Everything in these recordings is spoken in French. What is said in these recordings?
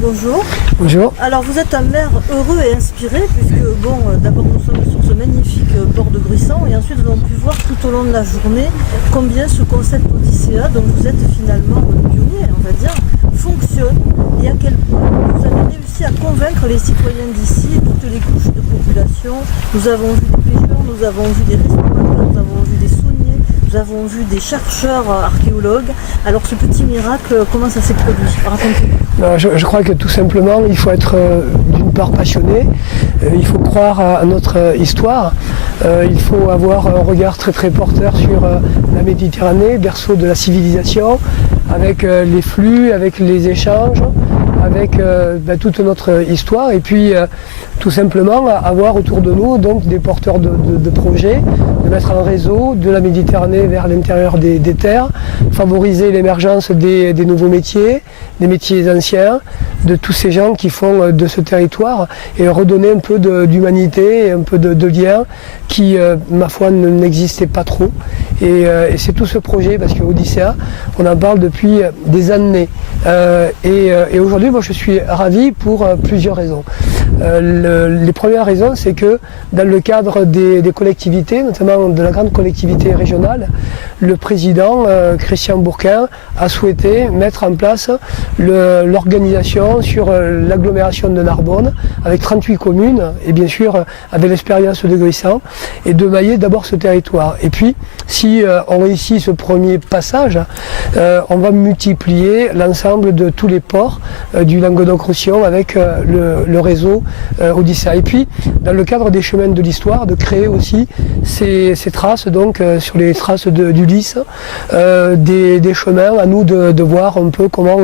bonjour. Bonjour. Alors vous êtes un maire heureux et inspiré puisque d'abord nous sommes sur ce magnifique port de Gruissant et ensuite nous avons pu voir tout au long de la journée combien ce concept Odyssea, dont vous êtes finalement le pionnier on va dire, fonctionne et à quel point vous avez réussi à convaincre les citoyens d'ici et toutes les couches de population. Nous avons vu des pêcheurs, nous avons vu des restaurateurs, nous avons vu des sauniers, nous avons vu des chercheurs archéologues. Alors ce petit miracle, comment ça s'est produit? Racontez-nous. Je crois que tout simplement, il faut être d'une part passionné, il faut croire à notre histoire, il faut avoir un regard très très porteur sur la Méditerranée, berceau de la civilisation, avec les flux, avec les échanges, avec toute notre histoire, et puis tout simplement avoir autour de nous donc des porteurs de projets, de mettre en réseau de la Méditerranée vers l'intérieur des terres, favoriser l'émergence des nouveaux métiers, des métiers anciens, de tous ces gens qui font de ce territoire et redonner un peu d'humanité, un peu de lien qui, ma foi, n'existait pas trop. Et c'est tout ce projet, parce que Odyssea, on en parle depuis des années. Et aujourd'hui, moi, je suis ravi pour plusieurs raisons. Les premières raisons, c'est que dans le cadre des collectivités, notamment de la grande collectivité régionale, le président Christian Bourquin a souhaité mettre en place l'organisation sur l'agglomération de Narbonne, avec 38 communes, et bien sûr avec l'expérience de Gruissant, et de mailler d'abord ce territoire. Et puis, si on réussit ce premier passage, on va multiplier l'ensemble de tous les ports du Languedoc-Roussillon avec le réseau Odyssea. Et puis, dans le cadre des chemins de l'histoire, de créer aussi ces traces, donc sur les traces d'Ulysse, des chemins, à nous de voir un peu comment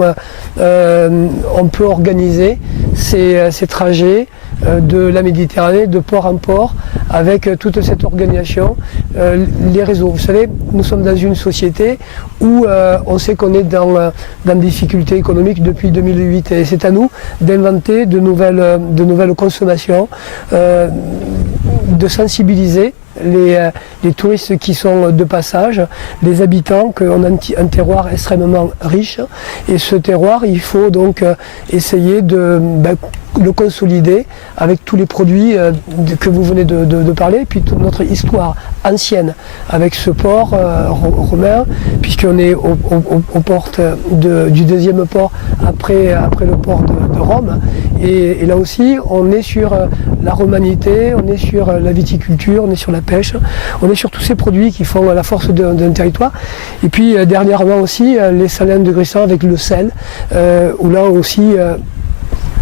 on peut organiser ces trajets de la Méditerranée, de port en port, avec toute cette organisation, les réseaux. Vous savez, nous sommes dans une société où on sait qu'on est dans des difficultés économiques depuis 2008 et c'est à nous d'inventer de nouvelles consommations, de sensibiliser les touristes qui sont de passage, les habitants, qu'on a un terroir extrêmement riche et ce terroir, il faut donc essayer de le consolider avec tous les produits que vous venez de parler, puis toute notre histoire ancienne avec ce port romain, puisqu'on est aux portes du deuxième port après le port de Rome. Et là aussi, on est sur la romanité, on est sur la viticulture, on est sur la pêche, on est sur tous ces produits qui font la force d'un territoire. Et puis dernièrement aussi, les salins de Gruissant avec le sel, où là aussi,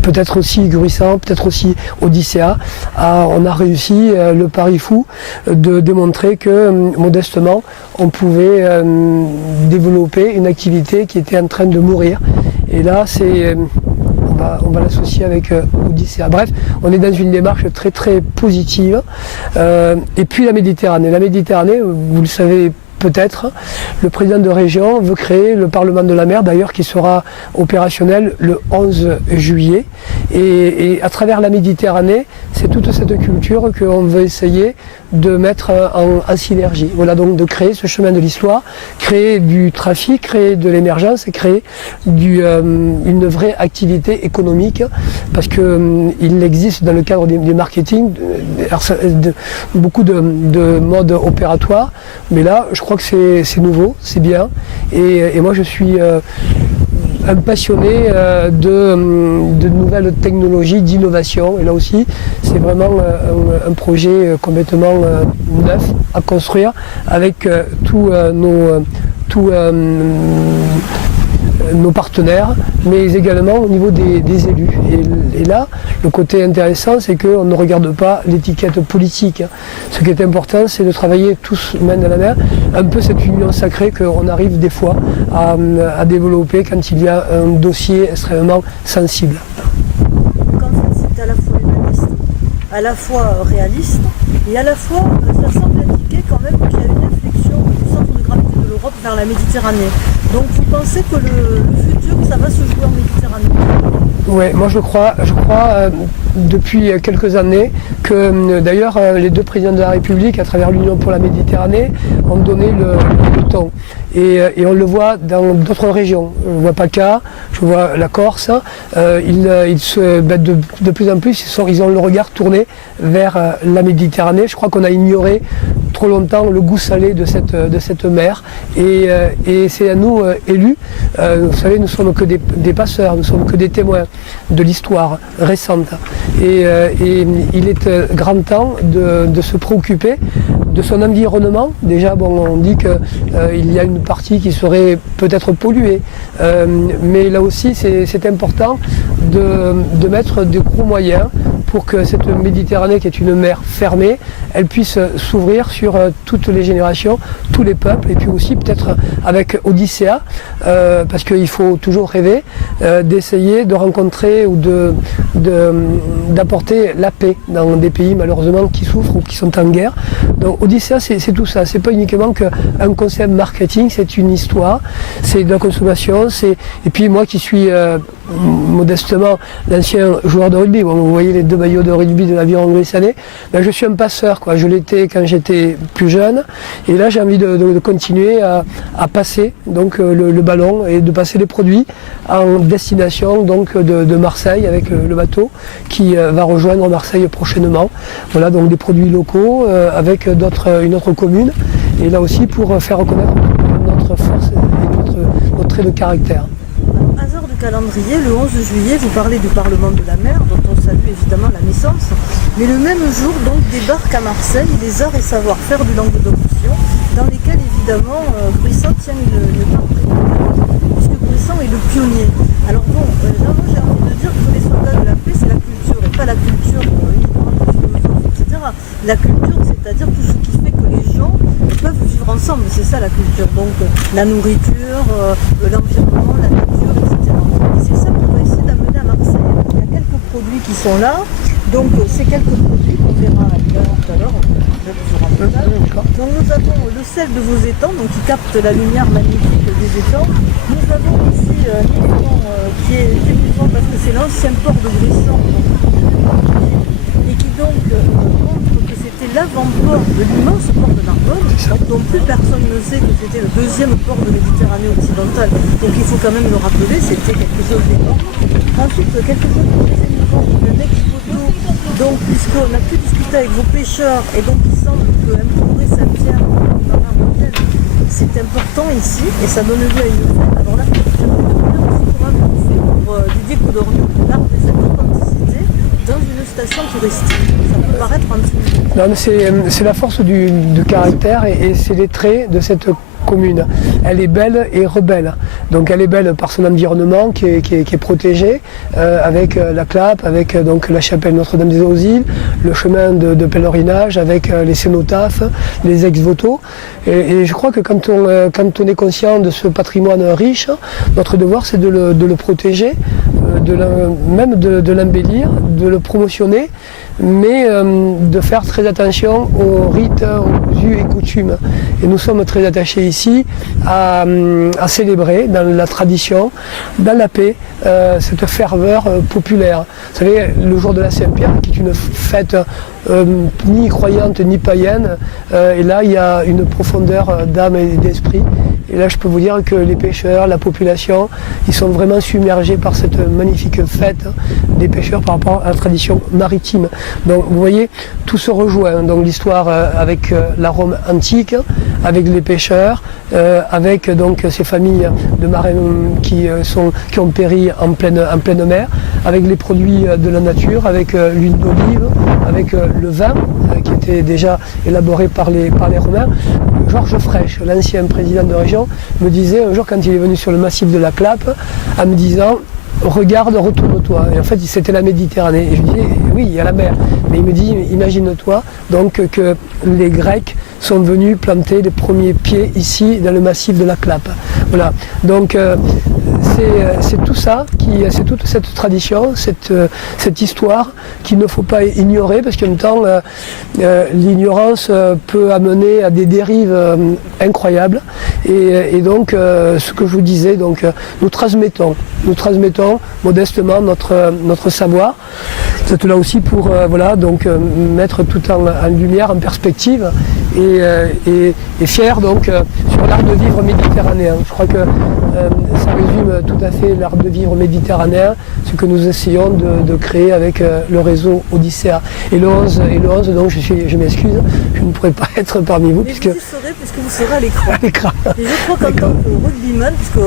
peut-être aussi Gruissant, peut-être aussi Odyssea, on a réussi le pari fou de démontrer que modestement on pouvait développer une activité qui était en train de mourir. Et là, on va l'associer avec Odyssea. Bref, on est dans une démarche très très positive. Et puis la Méditerranée. La Méditerranée, vous le savez peut-être, le président de région veut créer le Parlement de la mer, d'ailleurs, qui sera opérationnel le 11 juillet. Et à travers la Méditerranée, c'est toute cette culture qu'on veut essayer de mettre en synergie. Voilà, donc de créer ce chemin de l'histoire, créer du trafic, créer de l'émergence et créer une vraie activité économique, parce qu'il existe dans le cadre du marketing beaucoup de modes opératoires, mais là, je crois que c'est nouveau, c'est bien, et moi je suis un passionné de nouvelles technologies, d'innovation, et là aussi c'est vraiment un projet complètement neuf à construire avec tous nos partenaires, mais également au niveau des élus. Et là, le côté intéressant, c'est qu'on ne regarde pas l'étiquette politique. Ce qui est important, c'est de travailler tous main dans la main, un peu cette union sacrée qu'on arrive des fois à développer quand il y a un dossier extrêmement sensible. Quand c'est à la fois humaniste, à la fois réaliste, et à la fois, ça semble indiquer quand même qu'il y a une inflexion du centre de gravité de l'Europe l'Europe vers la Méditerranée. Donc vous pensez que le futur, ça va se jouer en Méditerranée? Oui, moi je crois depuis quelques années que d'ailleurs les deux présidents de la République à travers l'Union pour la Méditerranée ont donné le ton. Et on le voit dans d'autres régions. Je vois PACA, je vois la Corse, ils se battent de plus en plus, ils ont le regard tourné vers la Méditerranée. Je crois qu'on a ignoré trop longtemps le goût salé de cette mer. Et c'est à nous, élus, vous savez, nous ne sommes que des passeurs, nous ne sommes que des témoins de l'histoire récente. Et il est grand temps de se préoccuper de son environnement. Déjà, bon, on dit qu'il y a une partie qui serait peut-être polluée, mais là aussi c'est important de mettre des gros moyens pour que cette Méditerranée, qui est une mer fermée, elle puisse s'ouvrir sur toutes les générations, tous les peuples, et puis aussi peut-être avec Odyssea, parce qu'il faut toujours rêver d'essayer de rencontrer ou d'apporter la paix dans des pays malheureusement qui souffrent ou qui sont en guerre. Donc Odyssea, c'est tout ça, c'est pas uniquement qu'un concept marketing, c'est une histoire, c'est de la consommation, et puis moi qui suis modestement l'ancien joueur de rugby, bon, vous voyez les deux maillots de rugby de l'aviron grissané, ben je suis un passeur, quoi. Je l'étais quand j'étais plus jeune, et là j'ai envie de continuer à passer donc le ballon et de passer les produits en destination donc de Marseille avec le bateau qui va rejoindre Marseille prochainement. Voilà, donc des produits locaux avec une autre commune, et là aussi pour faire reconnaître notre force et notre trait de caractère. Hasard du calendrier, le 11 juillet, vous parlez du Parlement de la mer, dont on salue évidemment la naissance, mais le même jour donc débarquent à Marseille les arts et savoir-faire du Languedoc-Roussillon, dans lesquels évidemment Gruissan tient une part prépondérante, puisque Gruissan est le pionnier. Alors bon, là moi j'ai envie de dire que les soldats de la paix, c'est la culture, et pas la culture uniquement des philosophes, etc. La culture, c'est-à-dire tout ce qui fait que les gens peuvent vivre ensemble, c'est ça la culture. Donc la nourriture, l'environnement, la nature, etc. Et c'est ça qu'on va essayer d'amener à Marseille. Il y a quelques produits qui sont là, donc ces quelques produits qu'on verra tout à l'heure, je vais vous rendre là. Donc nous avons le sel de vos étangs, donc qui capte la lumière magnifique des étangs. Nous avons ici un élément qui est émouvant parce que c'est l'ancien port de Gruissan, et qui donc montre que c'était l'avant-port de l'immense port de Narbonne, dont plus personne ne sait que c'était le deuxième port de Méditerranée occidentale. Donc il faut quand même le rappeler, c'était quelque chose d'énorme. Ensuite, quelque chose de très émouvant, le next photo, donc puisqu'on a pu discuter avec vos pêcheurs, et donc il semble qu'implorer Saint-Pierre dans la montagne, c'est important ici, et ça donne lieu à une fête. Alors là, j'aimerais vous demander aussi comment vous faites pour Didier Codorniou, garder cette authenticité dans une station touristique. Ça peut paraître un petit peu. Non, mais c'est la force du caractère et c'est les traits de cette commune. Elle est belle et rebelle. Donc elle est belle par son environnement qui est protégé, avec la Clappe, avec donc la chapelle Notre-Dame des Eaux-Îles, le chemin de pèlerinage avec les cénotaphes, les ex-voto. Et je crois que quand on est conscient de ce patrimoine riche, notre devoir c'est de le protéger, même de l'embellir, de le promotionner, mais de faire très attention aux rites, aux us et coutumes. Et nous sommes très attachés ici à célébrer dans la tradition, dans la paix, cette ferveur populaire. Vous savez, le jour de la Saint-Pierre, qui est une fête ni croyante ni païenne, et là il y a une profondeur d'âme et d'esprit. Et là je peux vous dire que les pêcheurs, la population, ils sont vraiment submergés par cette magnifique fête des pêcheurs par rapport à la tradition maritime. Donc vous voyez, tout se rejoint. Donc l'histoire avec la Rome antique, avec les pêcheurs, avec donc ces familles de marins qui ont péri en pleine mer, avec les produits de la nature, avec l'huile d'olive, avec le vin qui était déjà élaboré par les Romains. Georges Frêche, l'ancien président de région, me disait un jour quand il est venu sur le massif de la Clappe, en me disant regarde, retourne-toi. Et en fait, c'était la Méditerranée. Et je lui disais, oui, il y a la mer. Mais il me dit, imagine-toi donc que les Grecs sont venus planter les premiers pieds ici dans le massif de la Clappe. Voilà. Donc c'est tout ça, c'est toute cette tradition, cette histoire qu'il ne faut pas ignorer, parce qu'en même temps, l'ignorance peut amener à des dérives incroyables. Et donc, ce que je vous disais, donc, nous transmettons modestement notre savoir. Vous êtes là aussi pour voilà, donc, mettre tout en lumière, en perspective, et fier donc, sur l'art de vivre méditerranéen. Je crois que ça résume tout à fait l'art de vivre méditerranéen, ce que nous essayons de créer avec le réseau Odyssea. Et le 11, donc je m'excuse, je ne pourrai pas être parmi vous. Mais puisque vous serez à l'écran. À l'écran. Et je crois qu'en tant que rugbyman, puisqu'on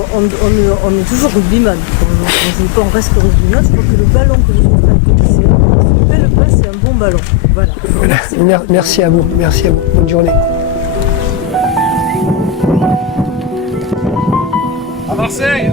est toujours rugbyman, on joue pas, on reste que rugbyman, je crois que le ballon que vous offrez avec Odyssea, c'est une belle passe et un bon ballon. Voilà. Merci à vous, bonne journée. À Marseille!